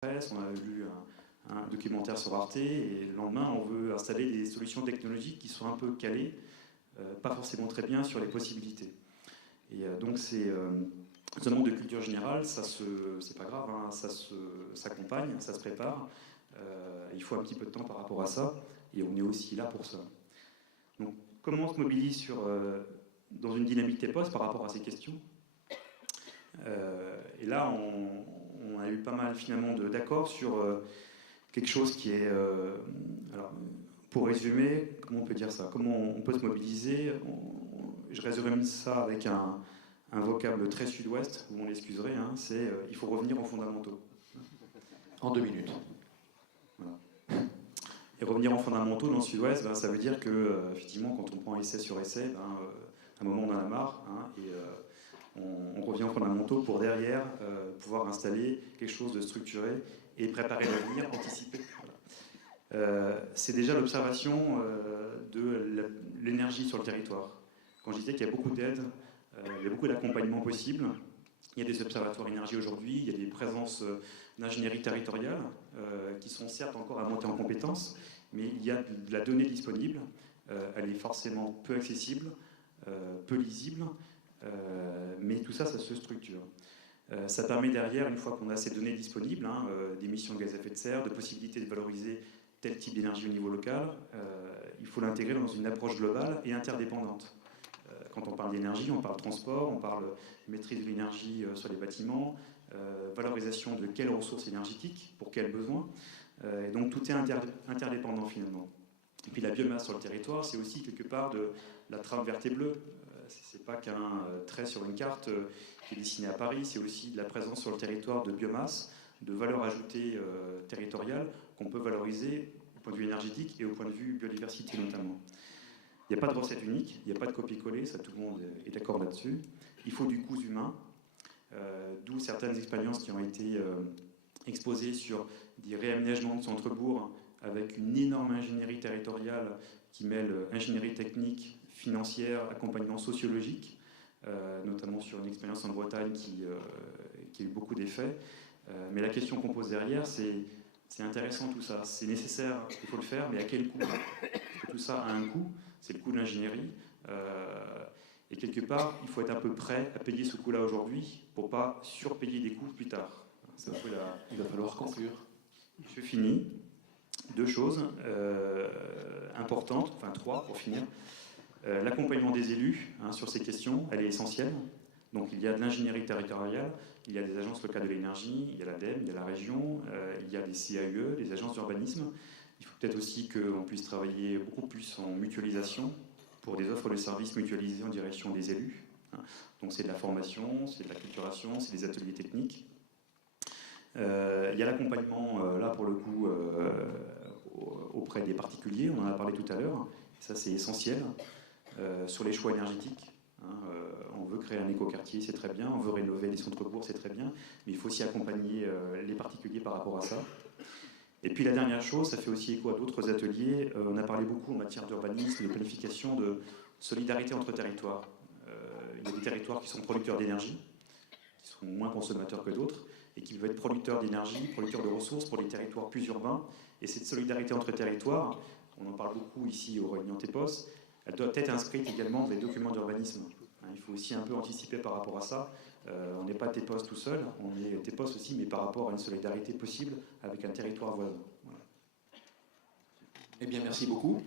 presse, on a vu un documentaire sur Arte, et le lendemain, on veut installer des solutions technologiques qui sont un peu calées, pas forcément très bien sur les possibilités. Et donc, c'est un manque de culture générale, c'est pas grave, hein, ça s'accompagne, ça se prépare. Il faut un petit peu de temps par rapport à ça, et on est aussi là pour ça. Donc, comment on se mobilise dans une dynamique TEPOS par rapport à ces questions? Et là, on a eu pas mal finalement d'accords sur quelque chose qui est... alors, pour résumer, comment on peut dire ça? Comment on peut se mobiliser? Je résume ça avec un vocable très sud-ouest, vous m'en l'excuserez, hein, c'est il faut revenir aux fondamentaux. En 2 minutes. Voilà. Et revenir aux fondamentaux dans le sud-ouest, ça veut dire que, effectivement, quand on prend essai sur essai, à un moment on en a marre, hein, et on revient aux fondamentaux pour derrière pouvoir installer quelque chose de structuré et préparer l'avenir, anticiper. Voilà. C'est déjà l'observation de l'énergie sur le territoire. Quand je disais qu'il y a beaucoup d'aide, il y a beaucoup d'accompagnement possible. Il y a des observatoires énergie aujourd'hui, il y a des présences d'ingénierie territoriale qui sont certes encore à monter en compétences, mais il y a de la donnée disponible. Elle est forcément peu accessible, peu lisible, mais tout ça, ça se structure. Ça permet derrière, une fois qu'on a ces données disponibles, d'émissions de gaz à effet de serre, de possibilités de valoriser tel type d'énergie au niveau local, il faut l'intégrer dans une approche globale et interdépendante. Quand on parle d'énergie, on parle transport, on parle maîtrise de l'énergie sur les bâtiments, valorisation de quelles ressources énergétiques, pour quels besoins. Et donc tout est interdépendant finalement. Et puis la biomasse sur le territoire, c'est aussi quelque part de la trame verte et bleue. C'est pas qu'un trait sur une carte qui est dessiné à Paris, c'est aussi de la présence sur le territoire de biomasse, de valeur ajoutée territoriale qu'on peut valoriser au point de vue énergétique et au point de vue biodiversité notamment. Il n'y a pas de recette unique, il n'y a pas de copier-coller, ça tout le monde est d'accord là-dessus. Il faut du coût humain, d'où certaines expériences qui ont été exposées sur des réaménagements de centres-bourgs avec une énorme ingénierie territoriale qui mêle ingénierie technique, financière, accompagnement sociologique, notamment sur une expérience en Bretagne qui a eu beaucoup d'effets. Mais la question qu'on pose derrière, c'est intéressant tout ça, c'est nécessaire, il faut le faire, mais à quel coût? Parce que tout ça a un coût, c'est le coût de l'ingénierie. Et quelque part, il faut être un peu prêt à payer ce coût-là aujourd'hui pour ne pas surpayer des coûts plus tard. Il va falloir conclure. Je finis. 2 choses importantes, enfin 3 pour finir. L'accompagnement des élus sur ces questions, elle est essentielle. Donc il y a de l'ingénierie territoriale, il y a des agences locales de l'énergie, il y a l'ADEME, il y a la région, il y a des CAUE, des agences d'urbanisme. Il faut peut-être aussi qu'on puisse travailler beaucoup plus en mutualisation pour des offres de services mutualisées en direction des élus. Donc c'est de la formation, c'est de la culturation, c'est des ateliers techniques. Il y a l'accompagnement, là pour le coup, auprès des particuliers, on en a parlé tout à l'heure, ça c'est essentiel, sur les choix énergétiques. On veut créer un écoquartier, c'est très bien, on veut rénover les centres-bourgs, c'est très bien, mais il faut aussi accompagner les particuliers par rapport à ça. Et puis la dernière chose, ça fait aussi écho à d'autres ateliers, on a parlé beaucoup en matière d'urbanisme, de planification, de solidarité entre territoires. Il y a des territoires qui sont producteurs d'énergie, qui sont moins consommateurs que d'autres, et qui peuvent être producteurs d'énergie, producteurs de ressources pour les territoires plus urbains. Et cette solidarité entre territoires, on en parle beaucoup ici aux réunions TEPOS, elle doit être inscrite également dans les documents d'urbanisme. Il faut aussi un peu anticiper par rapport à ça. On n'est pas TEPOS tout seul, on est TEPOS aussi, mais par rapport à une solidarité possible avec un territoire voisin. Voilà. Eh bien, merci beaucoup.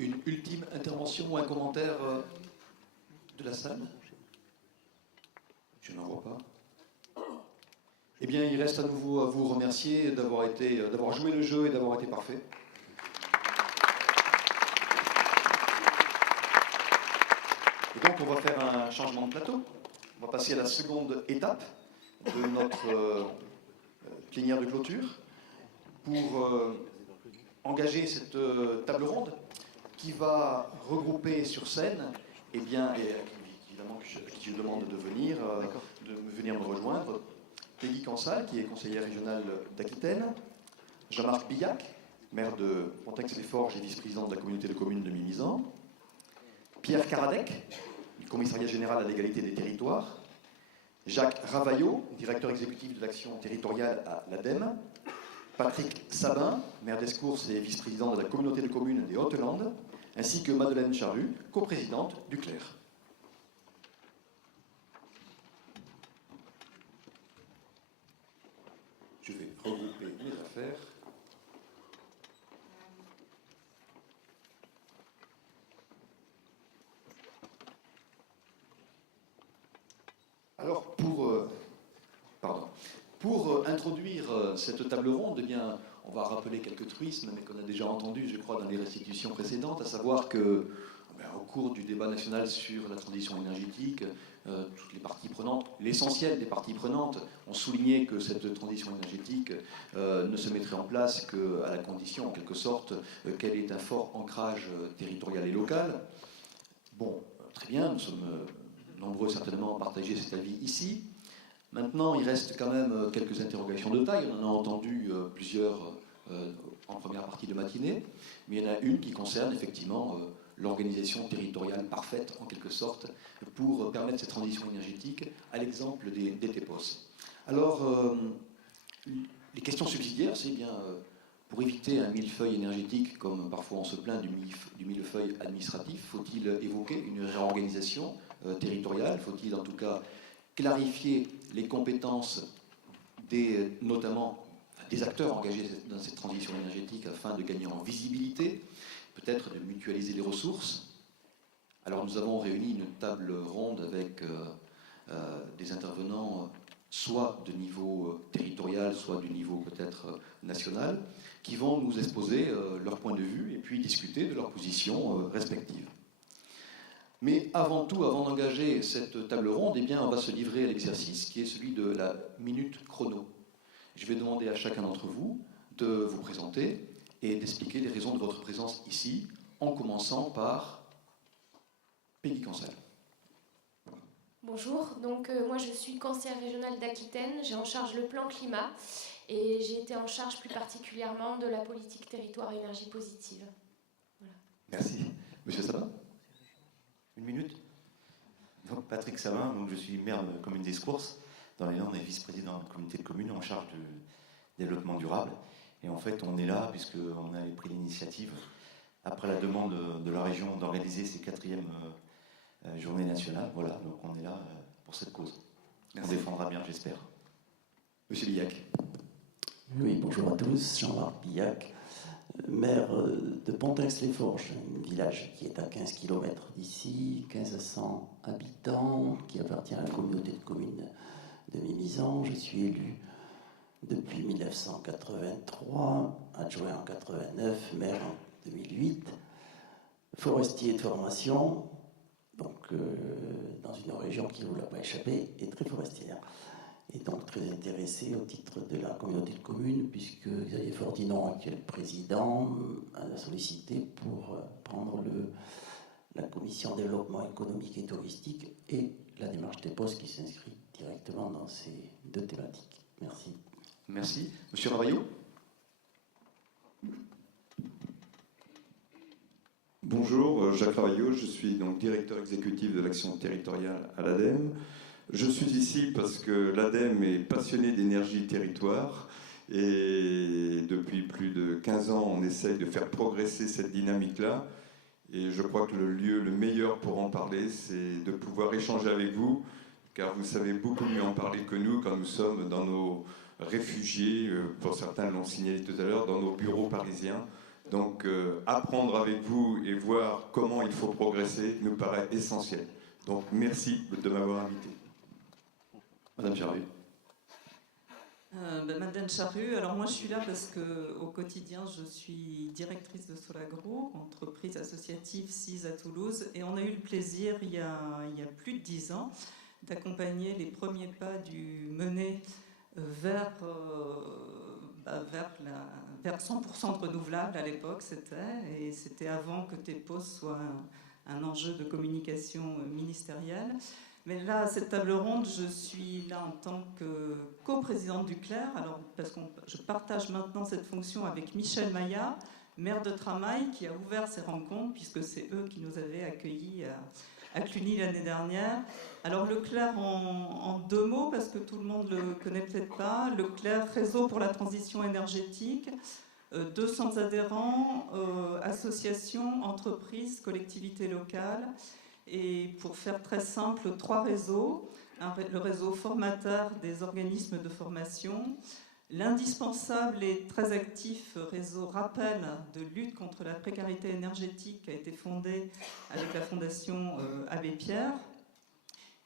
Une ultime intervention ou un commentaire de la salle? Je n'en vois pas. Eh bien, il reste à nouveau à vous remercier d'avoir joué le jeu et d'avoir été parfait. Et donc, on va faire un changement de plateau. On va passer à la seconde étape de notre plénière de clôture pour engager cette table ronde qui va regrouper sur scène, et évidemment, qui je demande de venir me rejoindre, Peggy Cansal, qui est conseillère régionale d'Aquitaine, Jean-Marc Billac, maire de Pontex-les-Forges et vice-président de la communauté de communes de Mimizan, Pierre Karadec, Commissariat général à l'égalité des territoires, Jacques Ravaillot, directeur exécutif de l'action territoriale à l'ADEME, Patrick Sabin, maire d'Escours et vice-président de la communauté de communes des Hautes-Landes, ainsi que Madeleine Charru, coprésidente du CLER. Je vais regrouper mes affaires. Alors, pour introduire cette table ronde, eh bien, on va rappeler quelques truismes, mais qu'on a déjà entendus, je crois, dans les restitutions précédentes, à savoir que, au cours du débat national sur la transition énergétique, toutes les parties prenantes, l'essentiel des parties prenantes, ont souligné que cette transition énergétique ne se mettrait en place qu'à la condition, en quelque sorte, qu'elle ait un fort ancrage territorial et local. Bon, très bien, nous sommes nombreux certainement à partager cet avis ici. Maintenant, il reste quand même quelques interrogations de taille. On en a entendu plusieurs en première partie de matinée, mais il y en a une qui concerne effectivement l'organisation territoriale parfaite, en quelque sorte, pour permettre cette transition énergétique, à l'exemple des TEPOS. Alors, les questions subsidiaires, c'est bien, pour éviter un millefeuille énergétique, comme parfois on se plaint du millefeuille administratif, faut-il évoquer une réorganisation territoriale? Faut-il en tout cas clarifier les compétences notamment des acteurs engagés dans cette transition énergétique afin de gagner en visibilité, peut-être de mutualiser les ressources? Alors nous avons réuni une table ronde avec des intervenants soit de niveau territorial, soit du niveau peut-être national, qui vont nous exposer leur point de vue et puis discuter de leurs positions respectives. Mais avant tout, avant d'engager cette table ronde, eh bien, on va se livrer à l'exercice qui est celui de la minute chrono. Je vais demander à chacun d'entre vous de vous présenter et d'expliquer les raisons de votre présence ici, en commençant par Peggy Cancel. Bonjour, donc moi je suis conseillère régionale d'Aquitaine, j'ai en charge le plan climat et j'ai été en charge plus particulièrement de la politique territoire énergie positive. Voilà. Merci. Monsieur Sabin ? Une minute. Donc, Patrick Sabin, donc je suis maire de la commune d'Escours, dans les Landes et vice-président de la communauté de communes en charge du développement durable. Et en fait, on est là puisqu'on avait pris l'initiative, après la demande de la région, d'organiser ces 4e journées nationales. Voilà, donc on est là pour cette cause. On défendra bien, j'espère. Monsieur Billac. Oui, bonjour à tous, Jean-Marc Billac, maire de Pontinx-les-Forges, un village qui est à 15 km d'ici, 1500 habitants, qui appartient à la communauté de communes de Mimizan. Je suis élu depuis 1983, adjoint en 89, maire en 2008, forestier de formation, donc dans une région qui ne vous l'a pas échappé, est très forestière. Et donc très intéressé au titre de la communauté de communes, puisque Xavier Fortinon, actuel président, a sollicité pour prendre la commission développement économique et touristique et la démarche des postes qui s'inscrit directement dans ces deux thématiques. Merci. Merci. Monsieur Ravaillot. Bonjour, Jacques Ravaillot, je suis donc directeur exécutif de l'action territoriale à l'ADEME. Je suis ici parce que l'ADEME est passionné d'énergie territoire et depuis plus de 15 ans, on essaye de faire progresser cette dynamique-là. Et je crois que le lieu le meilleur pour en parler, c'est de pouvoir échanger avec vous, car vous savez beaucoup mieux en parler que nous quand nous sommes dans nos réfugiés, pour certains l'ont signalé tout à l'heure, dans nos bureaux parisiens. Donc apprendre avec vous et voir comment il faut progresser nous paraît essentiel. Donc merci de m'avoir invité. Madame Charru. Madeleine Charru, alors moi je suis là parce qu'au quotidien je suis directrice de Solagro, entreprise associative CIS à Toulouse, et on a eu le plaisir il y a plus de 10 ans d'accompagner les premiers pas du Menet vers 100% de renouvelables à l'époque, et c'était avant que TEPOS soit un enjeu de communication ministérielle. Mais là, à cette table ronde, je suis là en tant que coprésidente du CLER, alors parce que je partage maintenant cette fonction avec Michel Maillat, maire de Tramail, qui a ouvert ces rencontres, puisque c'est eux qui nous avaient accueillis à Cluny l'année dernière. Alors Leclerc en 2 mots, parce que tout le monde ne le connaît peut-être pas. Leclerc, réseau pour la transition énergétique, 200 adhérents, associations, entreprises, collectivités locales. Et pour faire très simple, 3 réseaux. Le réseau formateur des organismes de formation, l'indispensable et très actif réseau Rappel de lutte contre la précarité énergétique qui a été fondé avec la Fondation Abbé Pierre.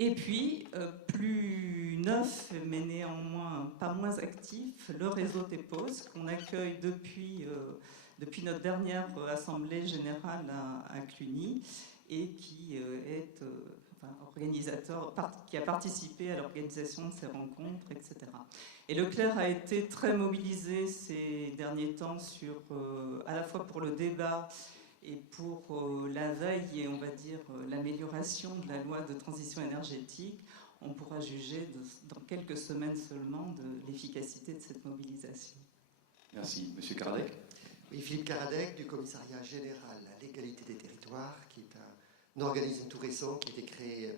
Et puis, plus neuf, mais néanmoins pas moins actif, le réseau TEPOS, qu'on accueille depuis notre dernière Assemblée Générale à Cluny, et qui est organisateur, qui a participé à l'organisation de ces rencontres, etc. Et Leclerc a été très mobilisé ces derniers temps sur, à la fois pour le débat et pour la veille et on va dire l'amélioration de la loi de transition énergétique. On pourra juger dans quelques semaines seulement de l'efficacité de cette mobilisation. Merci. Monsieur Karadec. Oui, Philippe Karadec, du Commissariat général à l'égalité des territoires, qui est un organisme tout récent qui a été créé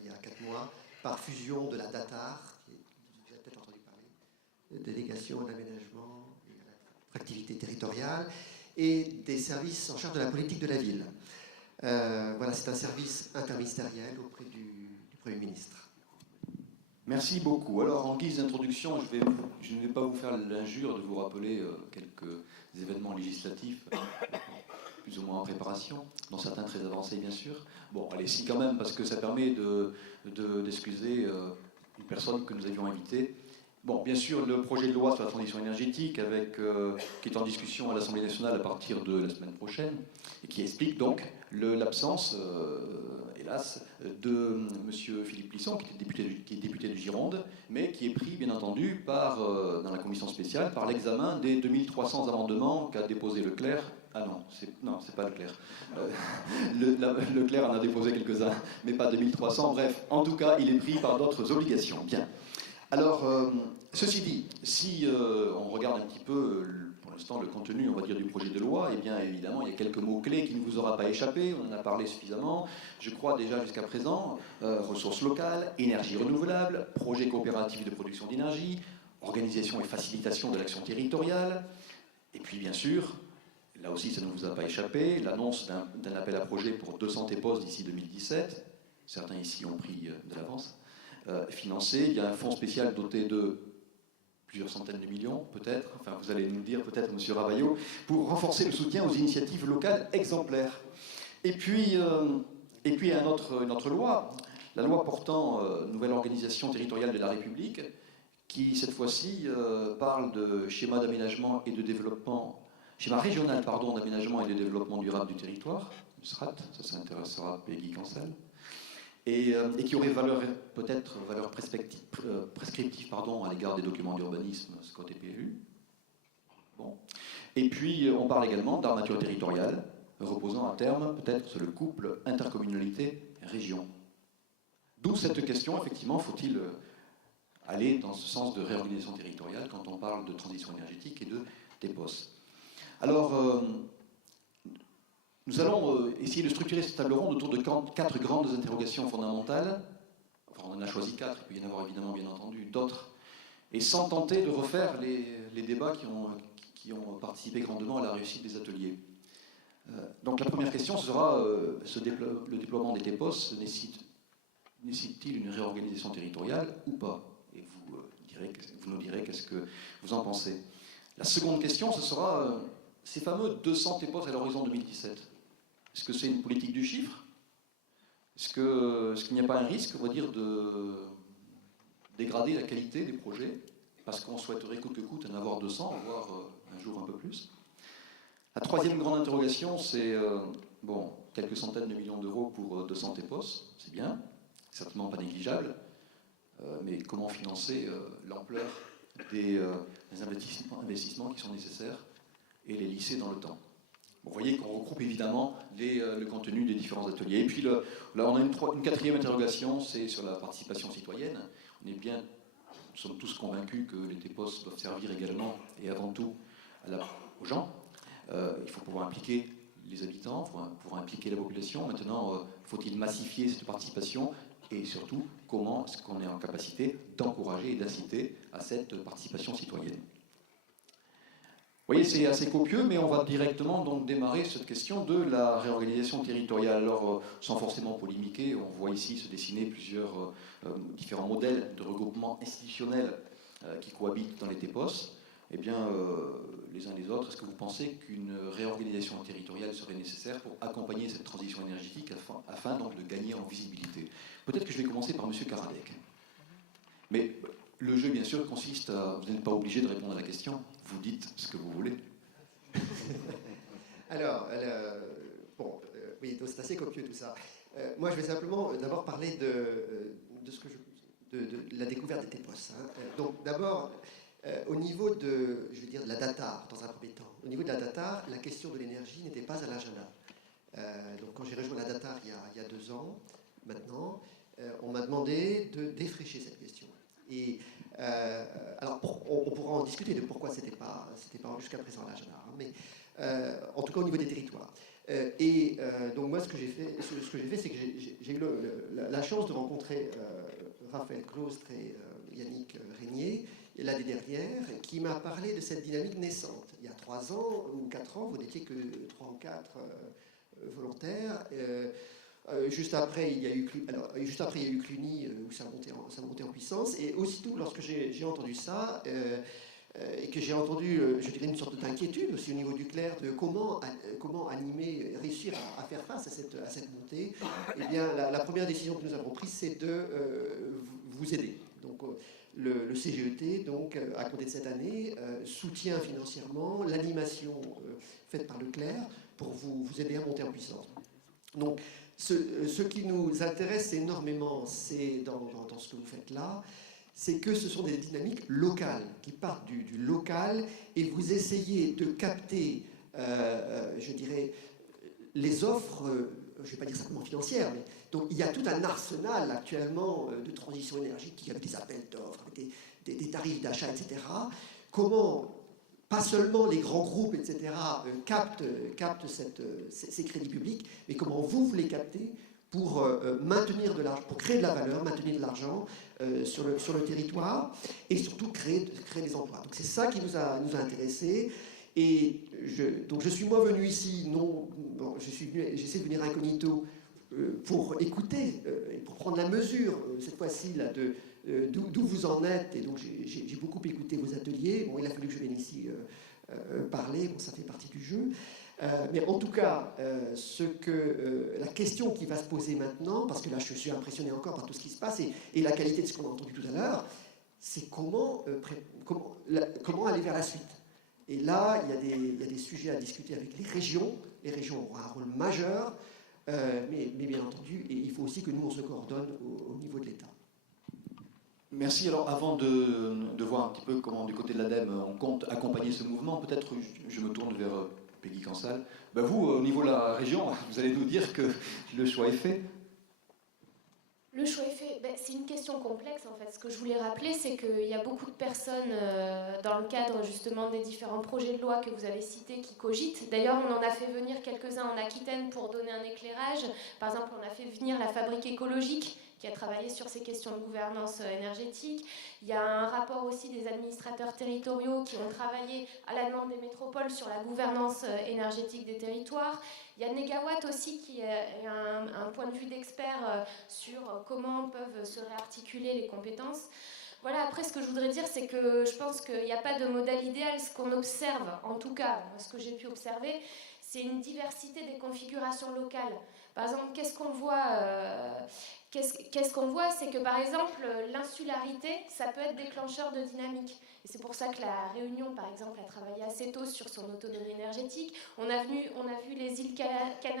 il y a 4 mois par fusion de la DATAR, qui vous avez peut-être entendu parler, délégation à l'aménagement et à l'attractivité territoriale, et des services en charge de la politique de la ville. Voilà, c'est un service interministériel auprès du Premier ministre. Merci beaucoup. Alors, en guise d'introduction, je ne vais pas vous faire l'injure de vous rappeler quelques événements législatifs, plus ou moins en préparation, dont certains très avancés, bien sûr. Bon, allez, si quand même, parce que ça permet d'excuser une personne que nous avions invitée. Bon, bien sûr, le projet de loi sur la transition énergétique, qui est en discussion à l'Assemblée nationale à partir de la semaine prochaine, et qui explique donc l'absence, hélas, de M. Philippe Plisson, qui est député de Gironde, mais qui est pris, bien entendu, dans la commission spéciale, par l'examen des 2300 amendements qu'a déposé Leclerc. Ah non, c'est pas Leclerc. Leclerc en a déposé quelques-uns, mais pas 2300. Bref, en tout cas, il est pris par d'autres obligations. Bien. Alors, ceci dit, si on regarde un petit peu, pour l'instant, le contenu, on va dire, du projet de loi, eh bien, évidemment, il y a quelques mots-clés qui ne vous aura pas échappé, on en a parlé suffisamment, je crois déjà jusqu'à présent, ressources locales, énergie renouvelable, projet coopératif de production d'énergie, organisation et facilitation de l'action territoriale, et puis, bien sûr, là aussi, ça ne vous a pas échappé, l'annonce d'un appel à projet pour 200 TEPOS d'ici 2017, certains ici ont pris de l'avance, financé. Il y a un fonds spécial doté de plusieurs centaines de millions, peut-être, enfin vous allez nous le dire peut-être, M. Ravaillot, pour renforcer le soutien aux initiatives locales exemplaires. Et puis une autre loi, la loi portant nouvelle organisation territoriale de la République, qui cette fois-ci parle de schéma d'aménagement et de développement, schéma régional d'aménagement et de développement durable du territoire, le SRAT, ça intéressera Peggy Cancel. Et qui aurait peut-être valeur prescriptive à l'égard des documents d'urbanisme, SCOT et PLU. Bon. Et puis, on parle également d'armature territoriale, reposant à terme peut-être sur le couple intercommunalité-région. D'où cette question, effectivement, faut-il aller dans ce sens de réorganisation territoriale quand on parle de transition énergétique et de TEPOS. Alors, nous allons essayer de structurer cette table ronde autour de 4 grandes interrogations fondamentales. Enfin, on en a choisi 4, il peut y en avoir évidemment, bien entendu, d'autres. Et sans tenter de refaire les débats qui ont participé grandement à la réussite des ateliers. Donc la première question sera, le déploiement des TEPOS nécessite-t-il une réorganisation territoriale ou pas? Et vous nous direz qu'est-ce que vous en pensez. La seconde question, ce sera ces fameux 200 TEPOS à l'horizon 2017. Est-ce que c'est une politique du chiffre? Est-ce qu'il n'y a pas un risque, on va dire, de dégrader la qualité des projets? Parce qu'on souhaiterait coûte que coûte en avoir 200, voire un jour un peu plus. La troisième grande interrogation, c'est quelques centaines de millions d'euros pour 200 TEPOS, c'est bien, certainement pas négligeable, mais comment financer l'ampleur des investissements qui sont nécessaires et les lisser dans le temps? Vous voyez qu'on regroupe évidemment le contenu des différents ateliers. Et puis là, on a une quatrième interrogation, c'est sur la participation citoyenne. Nous sommes tous convaincus que les TEPOS doivent servir également et avant tout aux gens. Il faut pouvoir impliquer les habitants, pour impliquer la population. Maintenant, faut-il massifier cette participation et surtout, comment est-ce qu'on est en capacité d'encourager et d'inciter à cette participation citoyenne? Vous voyez, c'est assez copieux, mais on va directement donc démarrer cette question de la réorganisation territoriale. Alors, sans forcément polémiquer, on voit ici se dessiner plusieurs différents modèles de regroupement institutionnel qui cohabitent dans les TEPOS. Eh bien, les uns les autres, est-ce que vous pensez qu'une réorganisation territoriale serait nécessaire pour accompagner cette transition énergétique afin donc de gagner en visibilité? Peut-être que je vais commencer par M. Karadec. Mais le jeu, bien sûr, consiste à... Vous n'êtes pas obligé de répondre à la question. Vous dites ce que vous voulez. Alors, oui, c'est assez copieux tout ça. Moi, je vais simplement d'abord parler de la découverte des TEPOS. Hein. Donc, d'abord, au niveau de la data, dans un premier temps, au niveau de la data, la question de l'énergie n'était pas à l'agenda. Donc, quand j'ai rejoint la data il y a 2 ans, maintenant, on m'a demandé de défricher cette question. Et alors, on pourra en discuter de pourquoi c'était pas jusqu'à présent à l'agenda, hein, mais en tout cas au niveau des territoires. Donc moi, ce que j'ai fait, c'est que j'ai eu la chance de rencontrer Raphaël Claustre et Yannick Régnier l'année dernière, qui m'a parlé de cette dynamique naissante. Il y a 3 ans ou 4 ans, vous n'étiez que 3 ou 4 volontaires. Juste après, il y a eu Cluny, où ça montait en puissance. Et aussitôt, lorsque j'ai entendu ça, et que j'ai entendu, je dirais, une sorte d'inquiétude aussi au niveau du clerc, de comment animer, réussir à faire face à cette montée, eh bien, la première décision que nous avons prise, c'est de vous aider. Donc, le CGET, donc, à compter de cette année, soutient financièrement l'animation faite par le clerc pour vous aider à monter en puissance. Donc, ce qui nous intéresse énormément, c'est dans ce que vous faites là, c'est que ce sont des dynamiques locales, qui partent du local, et vous essayez de capter, je dirais, les offres, je ne vais pas dire simplement financières, mais donc il y a tout un arsenal actuellement de transition énergétique, avec des appels d'offres, avec des tarifs d'achat, etc. Comment, pas seulement les grands groupes, etc., captent ces crédits publics, mais comment vous les captez pour maintenir de l'argent, pour créer de la valeur, maintenir de l'argent sur le territoire, et surtout créer des emplois. Donc c'est ça qui nous a intéressés. Et donc je suis moi venu ici, j'essaie de venir incognito pour écouter, et pour prendre la mesure, cette fois-ci, d'où vous en êtes. Et donc j'ai beaucoup écouté vos ateliers. Bon, il a fallu que je vienne ici parler, bon, ça fait partie du jeu. Mais en tout cas, la question qui va se poser maintenant, parce que là je suis impressionné encore par tout ce qui se passe et la qualité de ce qu'on a entendu tout à l'heure, c'est comment aller vers la suite. Et là, il y a des sujets à discuter avec les régions. Les régions auront un rôle majeur, mais bien entendu, et il faut aussi que nous, on se coordonne au niveau de l'État. Merci. Alors, avant de voir un petit peu comment, du côté de l'ADEME, on compte accompagner ce mouvement, peut-être je me tourne vers Peggy Cansal. Ben vous, au niveau de la région, vous allez nous dire que le choix est fait. Le choix est fait. C'est une question complexe en fait. Ce que je voulais rappeler, c'est qu'il y a beaucoup de personnes dans le cadre justement des différents projets de loi que vous avez cités qui cogitent. D'ailleurs, on en a fait venir quelques-uns en Aquitaine pour donner un éclairage. Par exemple, on a fait venir la Fabrique écologique qui a travaillé sur ces questions de gouvernance énergétique. Il y a un rapport aussi des administrateurs territoriaux qui ont travaillé à la demande des métropoles sur la gouvernance énergétique des territoires. Il y a Negawatt aussi qui a un point de vue d'expert sur comment peuvent se réarticuler les compétences. Voilà, après ce que je voudrais dire, c'est que je pense qu'il n'y a pas de modèle idéal. Ce qu'on observe, en tout cas, ce que j'ai pu observer, c'est une diversité des configurations locales. Par exemple, qu'est-ce qu'on voit, c'est que par exemple, l'insularité, ça peut être déclencheur de dynamique. Et c'est pour ça que la Réunion, par exemple, a travaillé assez tôt sur son autonomie énergétique. On a vu les îles Canaries